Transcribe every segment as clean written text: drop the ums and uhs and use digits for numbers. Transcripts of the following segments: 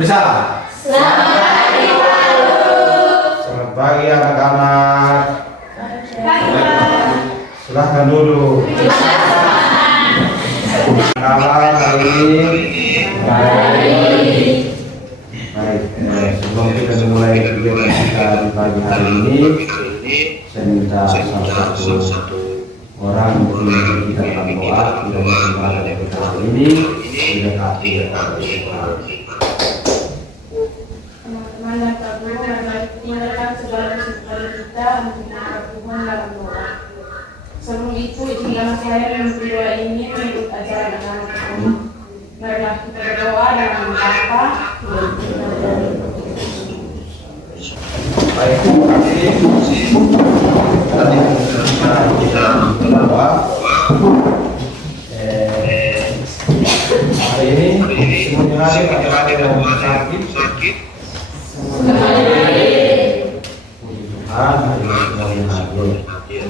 Bisa? Selamat hari lalu. Selamat pagi anak-anak. Silahkan duduk. Kabar hari ini? Baik, sebelum kita mulai kegiatan kita di pagi hari ini, saya minta salah satu orang untuk memimpin kita dalam doa. Kiranya semangat kita hari ini didekati oleh Tuhan. Teman-teman dan Prabu, mari tinggalkan segala kesibukan kita untuk menghadap Tuhan dalam doa. Sebelum itu, izinkan saya memimpin doa ini mengikut ajaran agama Katolik. Marilah kita berdoa dalam nama Bapa, Baik, terima kasih. Tadi kita berdoa. Hari ini semuanya hadir ada yang sakit. Tuhan hari ini semuanya hadir.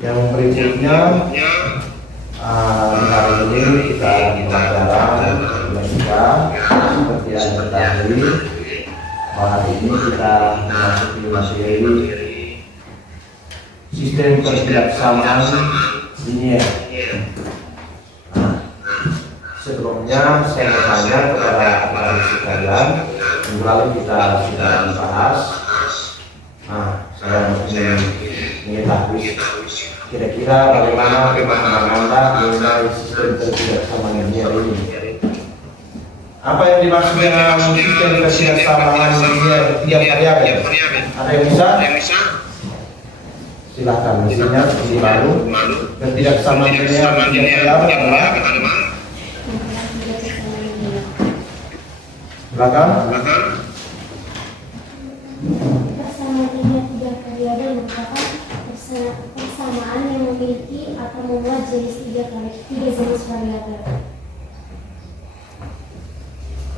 Yang berikutnya hari ini kita pelajaran matematika seperti yang tadi. Hari ini kita memasuki materi sistem ketidaksamaan linier. Sebelumnya saya bertanya kepada adik-adik sekalian, minggu lalu kita sudah membahas. Saya ingin mengetahui kira-kira bagaimana pemahaman Anda mengenai sistem ketidaksamaan linier ini. Apa yang dimaksud dengan sistem ketidaksamaan linier tiap variabel? Ada yang bisa? Silakan, misalnya seperti lalu ketidaksamaan linier tiap variabel adalah. Silakan. Persamaan linier tiga variabel merupakan persamaan yang memiliki atau memuat tiga jenis variabel.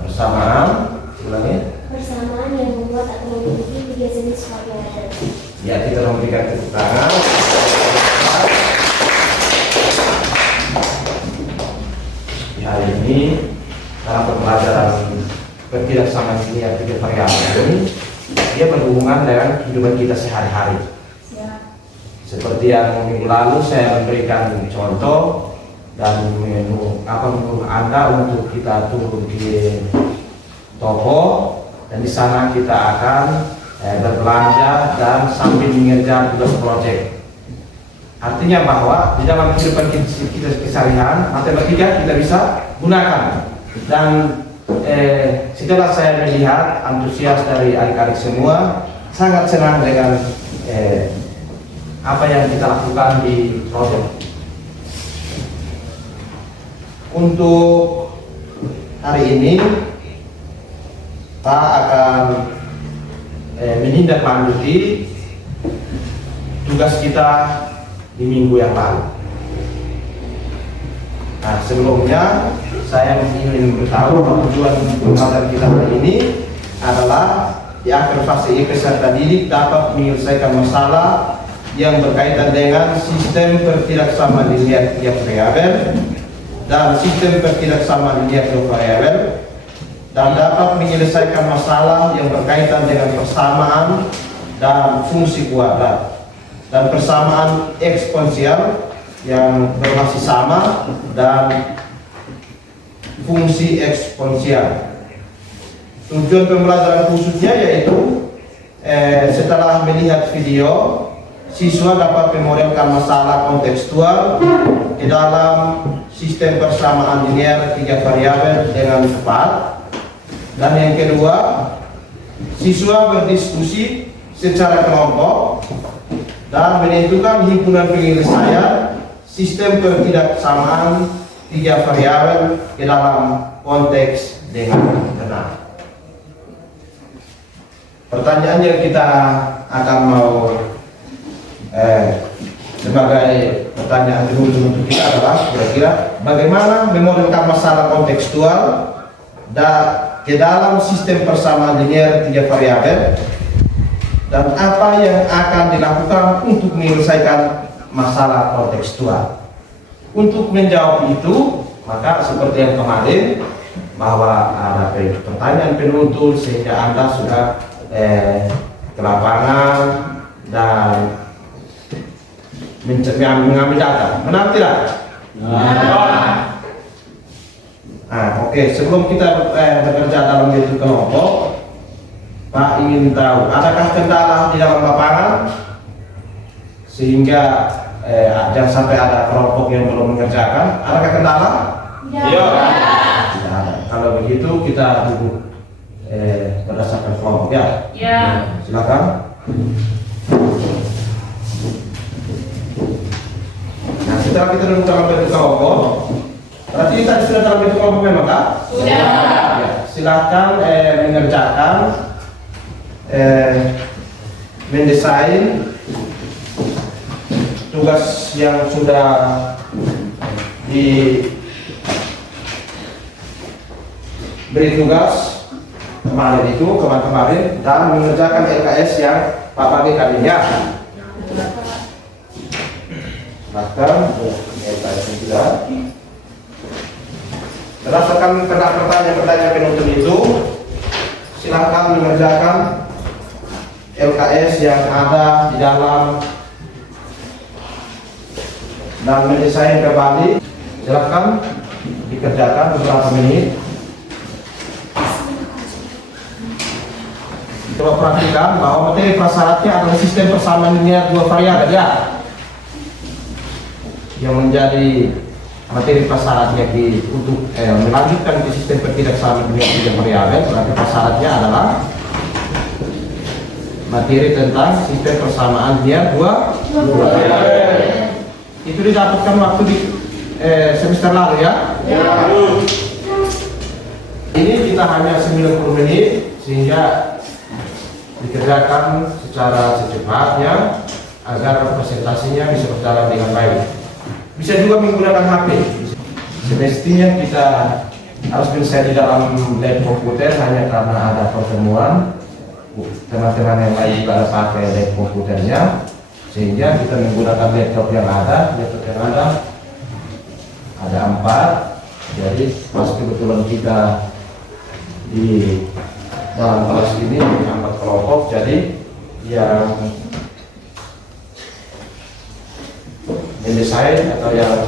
Persamaan, ulangi. Persamaan yang membuat atau memiliki tiga jenis variabel. Ya, kita memberikan tepuk tangan. Di hari ini dalam pembelajaran ketidaksamaan linier tiga variabel ini, dia berhubungan dengan kehidupan kita sehari-hari. Seperti yang minggu lalu saya memberikan contoh dan menurut Anda untuk kita turun di toko dan di sana kita akan berbelanja dan sambil mengerjakan tugas proyek. Artinya bahwa di dalam kehidupan kita keseharian matematika kita bisa gunakan. Dan setelah saya melihat antusias dari adik-adik semua, sangat senang dengan apa yang kita lakukan di proyek. Untuk hari ini Pak akan menindaklanjuti tugas kita di minggu yang lalu. Nah, sebelumnya saya ingin beritahu bahwa tujuan pembelajaran kita hari ini adalah di akhir fase peserta didik dapat menyelesaikan masalah yang berkaitan dengan sistem ketidaksamaan linier tiga variabel dan sistem ketidaksamaan linier dua variabel, dan dapat menyelesaikan masalah yang berkaitan dengan persamaan dan fungsi kuadrat dan persamaan eksponensial yang berbasis sama dan fungsi eksponensial. Tujuan pembelajaran khususnya yaitu setelah melihat video, siswa dapat memodelkan masalah kontekstual di dalam sistem persamaan linier tiga variabel dengan tepat. Dan yang kedua, siswa berdiskusi secara kelompok dan menentukan himpunan penyelesaian sistem ketidaksamaan tiga variabel di dalam konteks dengan benar. Pertanyaan yang kita akan mau sebagai pertanyaan dulu untuk kita adalah kira-kira bagaimana memodelkan masalah kontekstual ke dalam sistem persamaan linier tiga variabel, dan apa yang akan dilakukan untuk menyelesaikan masalah kontekstual. Untuk menjawab itu, maka seperti yang kemarin bahwa ada pertanyaan penuntut sehingga Anda sudah ke lapangan dan mengambil data. Benar tidak? Oke. Sebelum kita bekerja dalam bentuk kelompok, Pak ingin tahu, adakah kendala di dalam lapangan sehingga jangan sampai ada kelompok yang belum mengerjakan? Adakah kendala? Iya. Tidak ada. Kalau begitu kita duduk berdasarkan kelompok ya. Ya. Silakan. Nah, setelah kita duduk dalam bentuk kelompok, berarti kita sudah dalam bentuk kelompok memang Kak? Sudah. Ya, silakan mengerjakan mendesain tugas yang sudah diberi tugas kemarin dan mengerjakan LKS yang Pak bagikan ini ya. Silakan LKS juga. Berdasarkan pertanyaan penuntut itu, silakan mengerjakan LKS yang ada di dalam dan mendesain kembali. Silakan dikerjakan beberapa menit. Coba perhatikan bahwa materi prasyaratnya adalah sistem persamaan linear dua variabel ya. Yang menjadi materi prasyaratnya untuk melanjutkan ke sistem pertidaksamaan linear tiga variabel, berarti prasyaratnya adalah materi tentang sistem persamaan linear dua variabel. Itu didapatkan waktu di semester lalu ya. Ini kita hanya 90 menit sehingga dikerjakan secara secepatnya agar presentasinya bisa berjalan dengan baik. Bisa juga menggunakan HP. Semestinya kita harus bisa di dalam lab komputer hanya karena ada pertemuan teman-teman yang lain juga ada pakai lab komputernya, sehingga kita menggunakan laptop yang ada 4, jadi pas kebetulan kita di dalam kelas ini 4 kelompok, jadi yang mendesain atau yang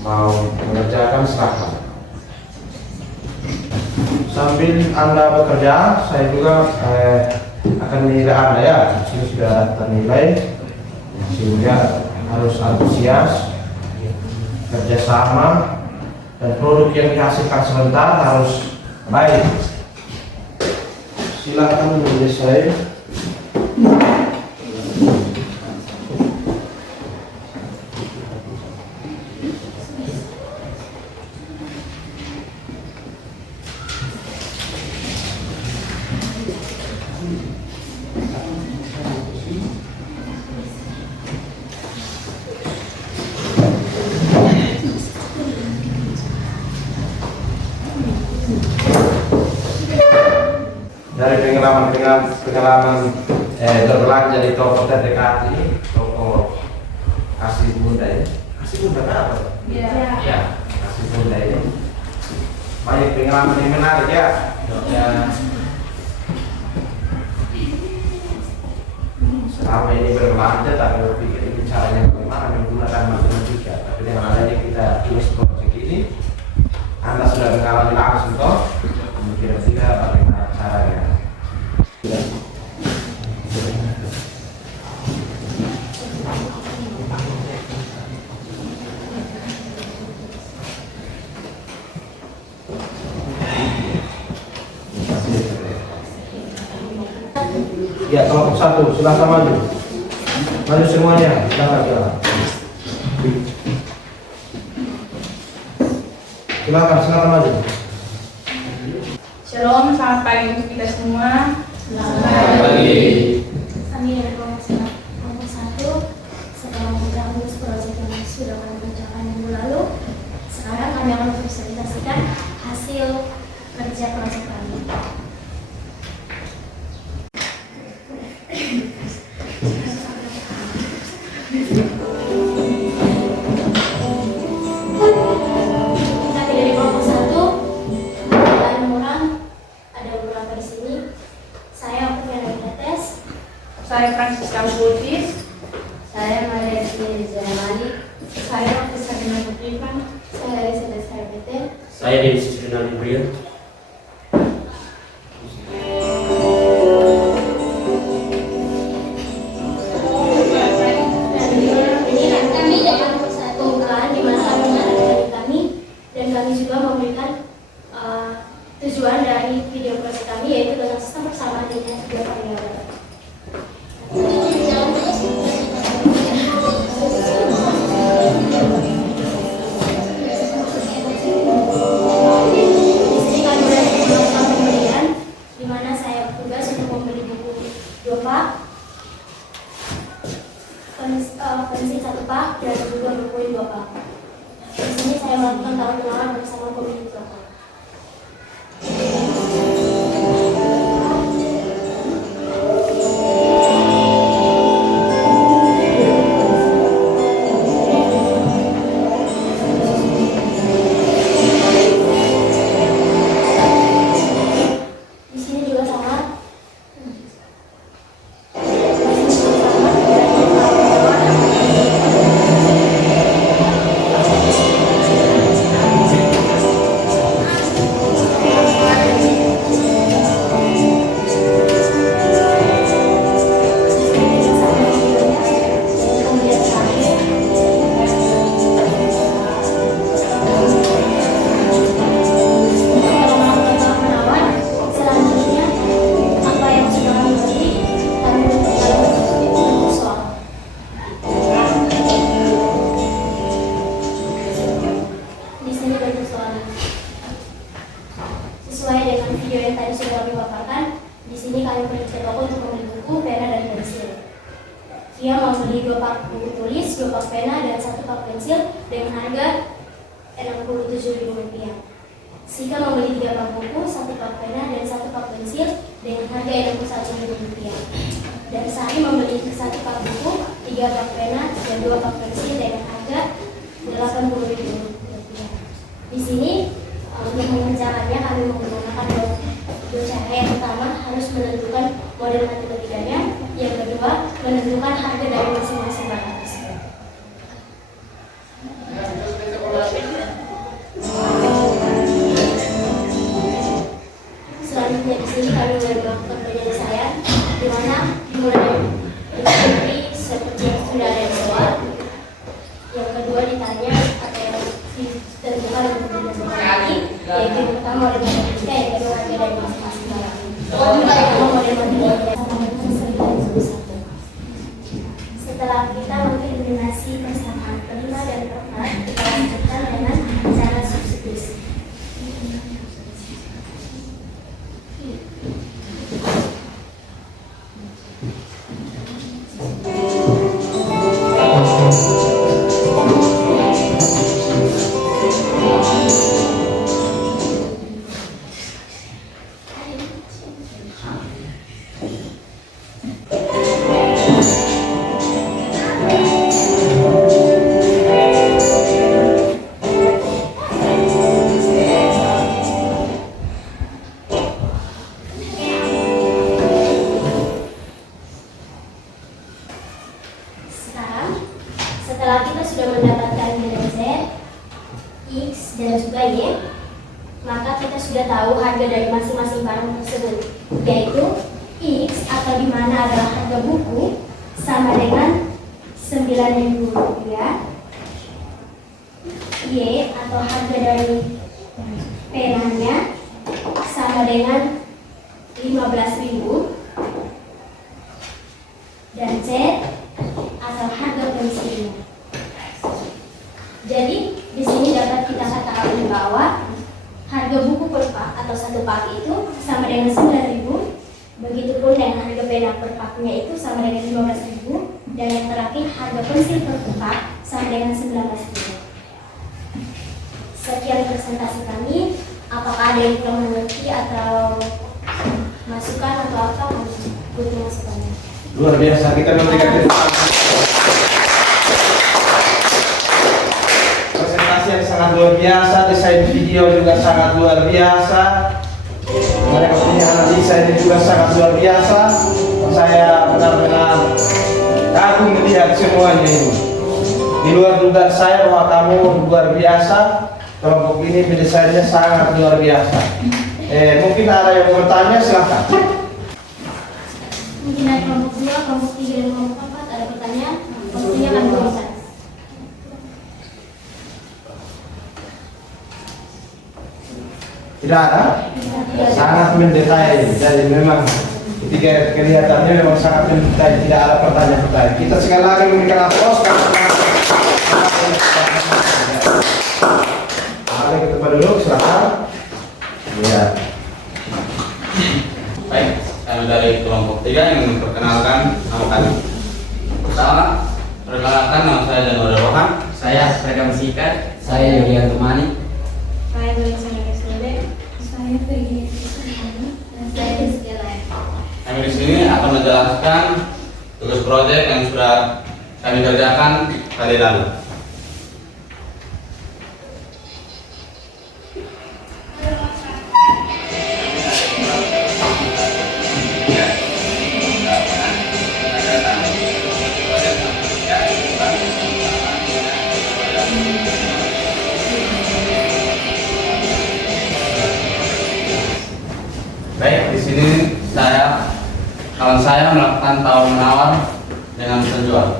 mau mengerjakan silakan. Sambil Anda bekerja, saya juga akan menilai Anda ya. Ini sudah ternilai, sehingga harus antusias, kerjasama, dan produk yang dihasilkan sebentar harus baik. Silakan mendesain. Dari pengalaman berbelanja di toko terdekat ini, toko Kasih Bunda ini. Kasih Bunda apa? Iya. Ya, Kasih Bunda ini. Banyak pengalaman yang menarik ya. Selama ini berbelanja, tapi berpikir ini caranya bagaimana menggunakan matematika. Tapi dengan adanya kita tulis project ini, Anda sudah mengalami langsung toh. Kira-kira bagaimana caranya? Ya, kelompok 1, silakan maju. Maju semuanya, silakan. Silakan maju. Shalom, selamat pagi untuk kita semua. Selamat pagi. Kami dari kelompok 1 setelah menggabung proyek yang sudah kami kerjakan minggu lalu. Sekarang kami akan mempresentasikan hasil kerja proyek kami. Kami dari kelompok 1 Saya Maria Dini Jamali. Saya Kristalina Putrivan. Saya Elisa SKPT. Saya Denis Sisrinal Ibril. Kami juga memberikan tujuan dari video proyek kami, yaitu dengan sistem persamaan dengan tiga variabel. Di sini kami melakukan pembelian, di mana saya bertugas untuk membeli buku 2 pak, pensil 1 pak, dan juga buku 2 pak. Di sini saya melakukan tawaran bersama pemilik toko. Di sini juga sama. Selanjutnya, apa yang sudah kami beli, kami untuk soal. Di sini bentuk soalnya. Sesuai dengan video yang tadi sudah kami paparkan, di sini kami pergi ke toko untuk membeli buku, pena, dan pensil. Ia membeli 2 pak buku tulis, 2 pak pena, dan 1 pak pensil dengan harga Rp67.000. Sika membeli 3 pak buku, 1 pak pena, dan 1 pak pensil dengan harga Rp61.000. Dan Sari membeli 1 pak buku, 3 pak pena, dan 2 pak pensil dengan harga Rp80.000. Di sini untuk mengerjakannya kami menggunakan dua cara. Yang pertama harus menentukan model matematikanya, yang kedua menentukan harga dari masing-masing barang tersebut. Selanjutnya di sini kami mulai melakukan penyelesaian, di mana dimulai dari seperti yang sudah ada di soal. Yang kedua ditanya atau ditentukan untuk ditentukan lagi, yaitu yang pertama model matematika, yang kedua harga dari masing-masing barang. Yang pertama model matematika sama dengan 9/1. Setelah kita mengeliminasi persamaan kelima dan keempat, kita lanjutkan dengan cara substitusi. Setelah kita sudah mendapatkan nilai Z, X, dan juga Y, maka kita sudah tahu harga dari masing-masing barang tersebut, yaitu X atau di mana adalah harga buku sama dengan Rp9.000, Y atau harga dari penanya sama dengan Rp15.000, dan Z atau harga pensilnya. Jadi di sini dapat kita katakan bahwa harga buku per pak atau 1 pak itu sama dengan 9.000. Begitupun dengan harga pena per paknya itu sama dengan 15.000, dan yang terakhir harga pensil per pak sama dengan 19.000. Sekian presentasi kami. Apakah ada yang kurang mengerti atau masukan atau apa? Butuh masukannya. Luar biasa, kita memberikan presentasi yang sangat luar biasa, desain video juga sangat luar biasa, mereka punya analisa ini juga sangat luar biasa. Saya benar-benar Aku melihat semuanya ini. Di luar dugaan saya bahwa kamu luar biasa. Kelompok ini pendesainnya sangat luar biasa. Mungkin ada yang mau bertanya, silahkan. Mungkin dari kelompok 2, kelompok 3, dan kelompok 4 ada pertanyaan. Waktunya kami berikan. Tidak ada? Sangat mendetail. Jadi memang ketika kelihatannya memang sangat mendetail. Tidak ada pertanyaan-pertanyaan. Kita sekali lagi memberikan aplaus. Mari kita duduk, silakan. Ya. Baik, kami dari kelompok 3 yang memperkenalkan nama kami. Pertama, perkenalkan nama saya Januari Rohan. Saya Seragam Sikat. Saya Yulian Tumani. Saya Belisana Kesebe. Saya Peggy dan saya Rizky Lain. Kami di sini akan menjelaskan tugas proyek yang sudah kami kerjakan kali lalu. Baik, di sini kawan saya melakukan tawar menawar dengan penjual.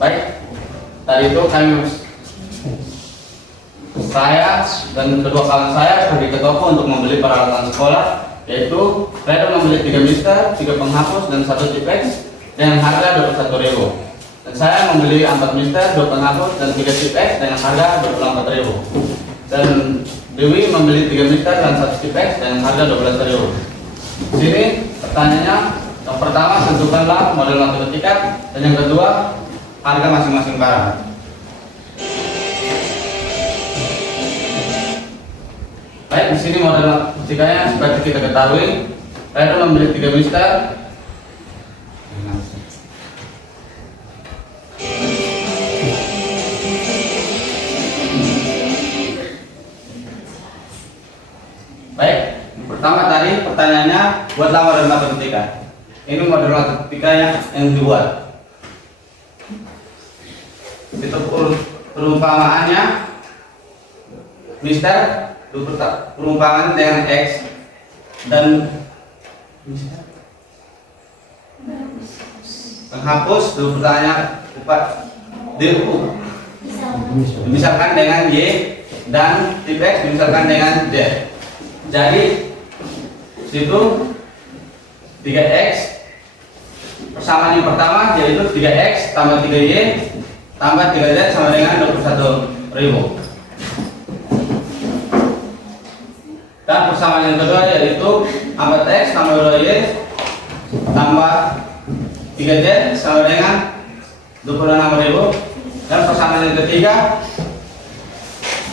Baik, tadi itu saya dan kedua kawan saya pergi ke toko untuk membeli peralatan sekolah, yaitu saya membeli 3 mister, 3 penghapus, dan 1 tipex dengan harga 21.000. Dan saya membeli 4 mister, 2 penghapus, dan 3 tipex dengan harga 24.000. Dan Dewi membeli 3 mister dan 1 tipex dengan harga 12.000. Sini pertanyaannya, yang pertama tentukanlah model matematika, dan yang kedua harga masing-masing barang. Baik, di sini model matematikanya seperti kita ketahui, saya membeli 3 mister. Baik, pertama tadi pertanyaannya buatlah model matematika. Ini model matematika yang dibuat. Itu perumpamaannya mister perumpamaan dengan X dan penghapus pertanyaan misalkan dengan Y dan tipex misalkan dengan Z. Jadi situ 3X persamaan yang pertama yaitu 3X tambah 3Y tambah 3Z sama dengan 21.000. Dan persamaan yang kedua yaitu 4X tambah 2Y tambah 3Z sama dengan 26.000. Dan persamaan yang ketiga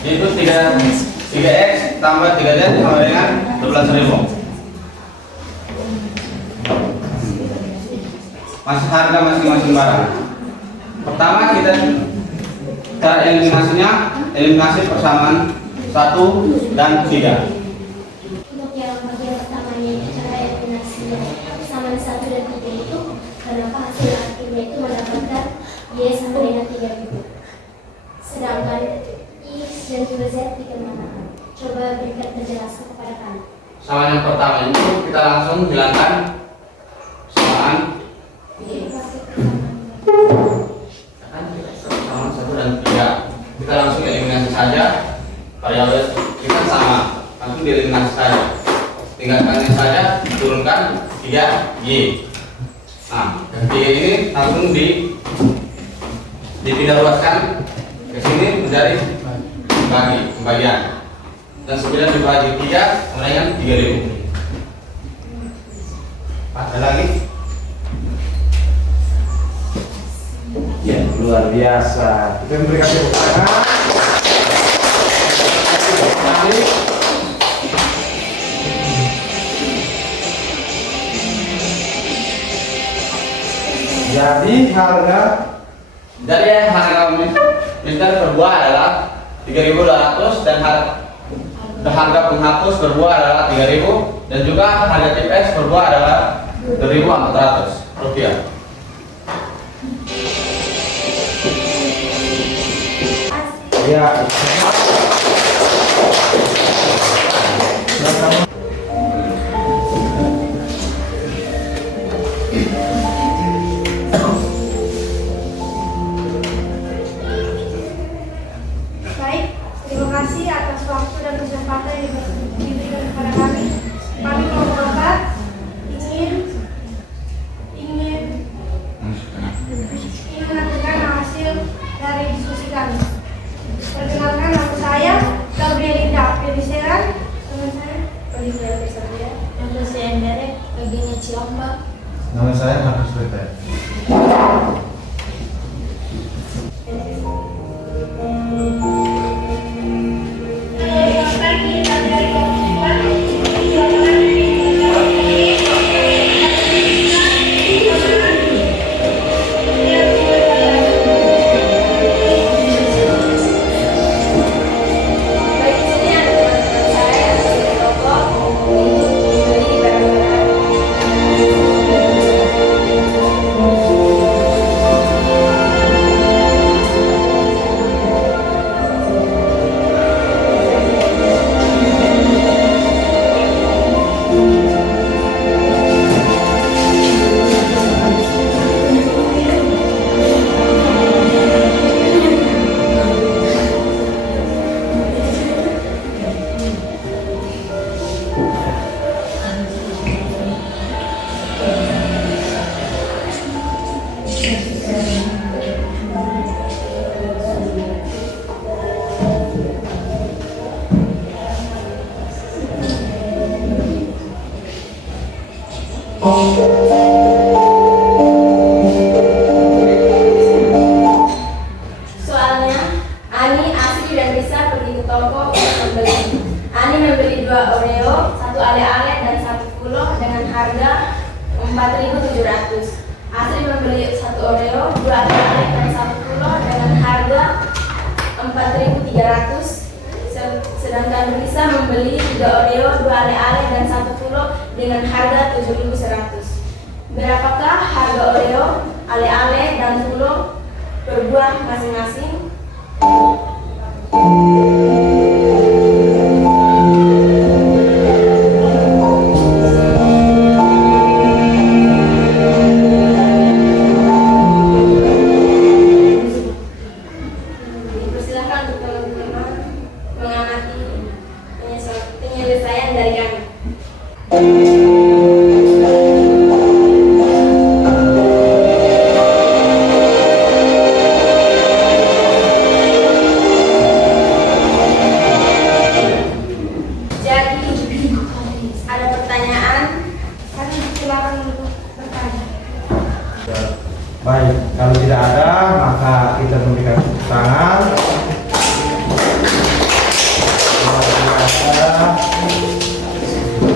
yaitu 3X tambah 3Z sama dengan 12.000. Masih harga masing-masing barang. Pertama kita cara eliminasi persamaan 1 dan 3. Untuk yang bagian pertamanya itu cara eliminasi persamaan 1 dan 3 itu kenapa hasil akhirnya itu mendapatkan Y sama dengan 3.000. Sedangkan X dan juga Z dikembangkan. Coba berikan penjelasan kepada kami. Persamaan yang pertama itu kita langsung hilangkan persamaan variabel kita sama, langsung dieliminasi saja. Tinggalkannya saja, turunkan 3Y. Nah, yang 3 ini langsung dipindah luaskan ke sini menjadi pembagian. Dan 9 dibagi 3 sama dengan 3000. Ada lagi? Ya, luar biasa. Kita memberikan tepuk tangan. Jadi harga mister per buah adalah 3.200 dan harga penghapus per buah adalah 3.000 dan juga harga tip X per buah adalah 2.400 rupiah. Ya. Baik, terima kasih atas waktu dan kesempatan yang diberikan kepada kami. Kami mengucapkan ingin menentukan hasil dari diskusi kami. Perkenalkan, nama saya Gabrielinda Peliseran, teman saya Olivia Pesabia, nama saya Endere Regina Ciomba. Nama saya Markus Peter. Soalnya, Ani, Asri, dan Risa pergi ke toko untuk membeli. Ani membeli 2 Oreo, 1 ale-ale, dan 1 Fulo dengan harga 4.700. Asri membeli 1 Oreo, 2 ale-ale, dan 1 Fulo dengan harga 4.300. Sedangkan Risa membeli 3 Oreo, 2 ale-ale, dan 1 Fulo dengan harga 7.100. Berapakah harga Oreo, ale-ale, dan Fulo per buah masing-masing? Dipersilakan untuk teman-teman mengamati penyelesaian dari kami. Jadi, ada pertanyaan? Kami silakan untuk bertanya. Baik, kalau tidak ada maka kita memberikan tepuk tangan.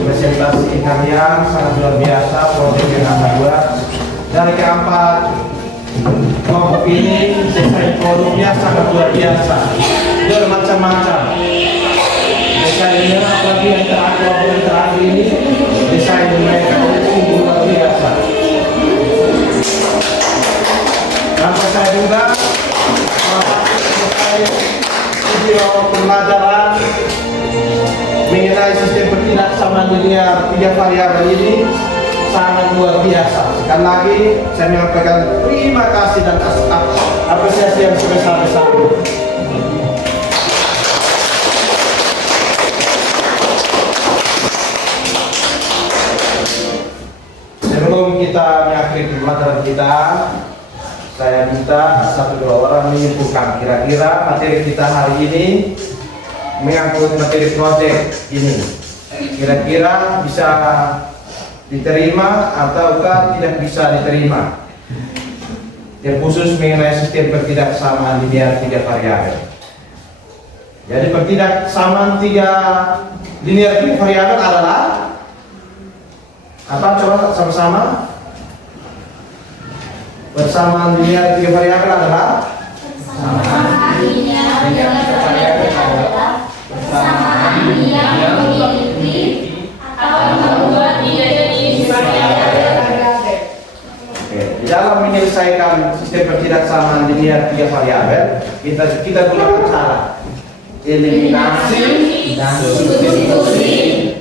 Presentasi kalian sangat luar biasa, proyek yang Anda buat. Dari keempat kelompok ini, desain produknya sangat luar biasa, bermacam-macam. Desainnya apalagi yang terakhir ini, desain mereka sungguh luar biasa. Sampai saya juga video pembelajaran mengenai sistem pertidaksamaan linear 3 variabel ini sangat luar biasa. Sekali lagi saya menyampaikan terima kasih dan apresiasi yang sebesar-besarnya. kita mengakhiri pembelajaran kita, saya minta 1-2 orang menyimpulkan kira-kira materi kita hari ini mengangkut materi proyek ini. Kira-kira bisa diterima ataukah tidak bisa diterima. Yang khusus mengenai sistem pertidaksamaan linear 3 variabel. Jadi pertidaksamaan 3 linear 3 variabel adalah apa? Coba sama-sama. Persamaan linear 3 variabel adalah Persamaan linear 3 variabel adalah persamaan yang memiliki atau membuat tidak jadi variabel. Oke. Di dalam menyelesaikan sistem pertidaksamaan linear 3 variabel, kita gunakan cara eliminasi Dan Substitusi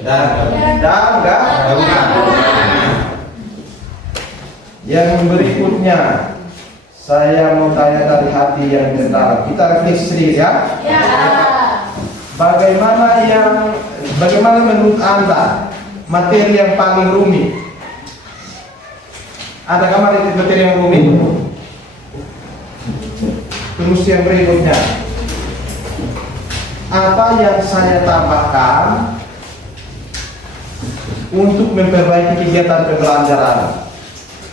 dan gabungan. Yang berikutnya, saya mau tanya dari hati yang terdalam. Kita refleksi sedikit ya. ya. Bagaimana menurut Anda materi yang paling rumit? Adakah materi yang rumit? Terus yang berikutnya, apa yang saya tambahkan untuk memperbaiki kegiatan pembelajaran?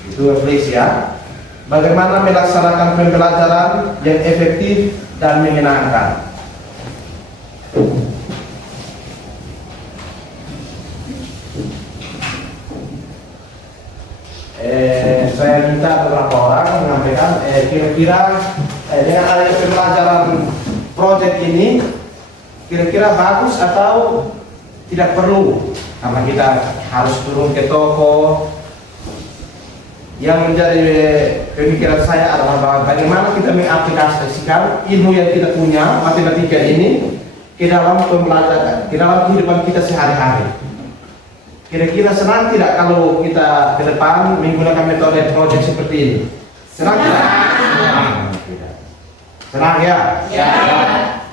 Itu refleksi ya. Bagaimana melaksanakan pembelajaran yang efektif dan menyenangkan? Saya minta beberapa orang menyampaikan kira-kira dengan adanya pembelajaran proyek ini kira-kira bagus atau tidak perlu, karena kita harus turun ke toko. Yang menjadi pemikiran saya adalah bahwa bagaimana kita mengaplikasikan ilmu yang kita punya matematika ini ke dalam pembelajaran, ke dalam kehidupan kita sehari-hari. Kira-kira senang tidak kalau kita ke depan menggunakan metode proyek seperti ini? Senang tidak? Tidak. Senang ya? Ya.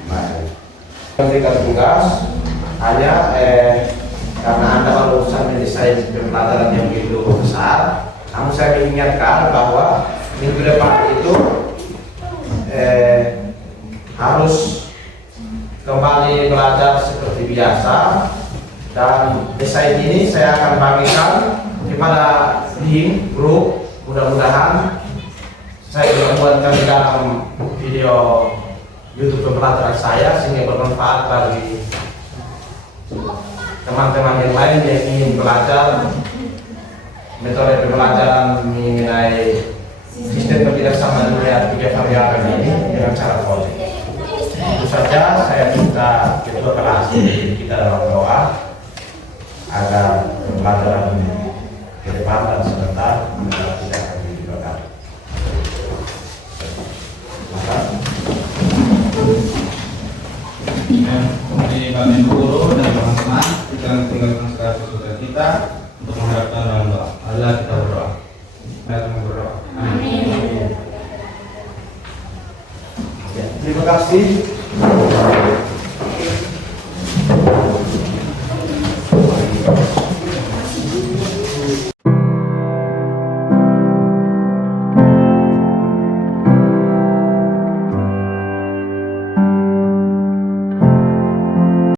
Baik. Memberikan tugas hanya karena Anda baru urusan mendesain pembelajaran yang begitu besar. Namun saya mengingatkan bahwa minggu depan itu harus kembali belajar seperti biasa, dan desain ini saya akan bagikan kepada tim grup. Mudah-mudahan saya bisa membuatkan di dalam video YouTube pembelajaran saya sehingga bermanfaat bagi teman-teman yang lain yang ingin belajar metode pembelajaran mengenai sistem pertidaksamaan linear 3 variabel ini dengan cara proyek. Itu saja saya minta ketua kelas kita dalam doa agar pembelajaran ke depan dan sebentar tidak akan dilakukan. Seperti kami guru dan teman-teman, kita tinggalkan sekarang sesudah kita untuk mengharapkan dalam doa. Allah kita berdoa. Mari kita berdoa. Amin. Ya, terima kasih.